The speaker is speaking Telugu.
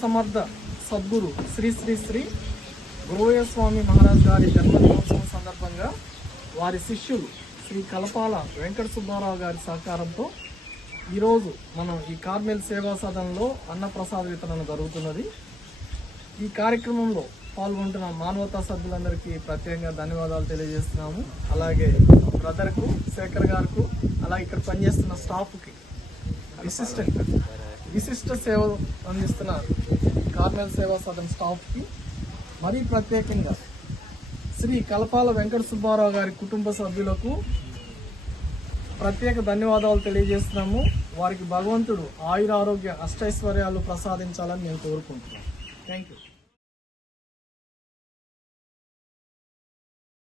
సమర్థ సద్గురు శ్రీ శ్రీ శ్రీ గోవయ్య స్వామి మహారాజ్ గారి జన్మదినోత్సవం సందర్భంగా వారి శిష్యులు శ్రీ కలపాల వెంకట సుబ్బారావు గారి సహకారంతో ఈరోజు మనం ఈ కార్మెల్ సేవా సదనంలో అన్నప్రసాద వితరణ జరుగుతున్నది. ఈ కార్యక్రమంలో పాల్గొంటున్న మానవతా సభ్యులందరికీ ప్రత్యేకంగా ధన్యవాదాలు తెలియజేస్తున్నాము. అలాగే బ్రదర్కు, శేఖర్ గారికి, అలాగే ఇక్కడ పనిచేస్తున్న స్టాఫ్కి, విశిష్ట సేవలు అందిస్తున్న కార్మెల్ సేవా సదన్ స్టాఫ్కి, మరీ ప్రత్యేకంగా శ్రీ కలపాల వెంకట సుబ్బారావు గారి కుటుంబ సభ్యులకు ప్రత్యేక ధన్యవాదాలు తెలియజేస్తున్నాము. వారికి భగవంతుడు ఆయుర ఆరోగ్య అష్టైశ్వర్యాలు ప్రసాదించాలని నేను కోరుకుంటున్నాను. Thank you.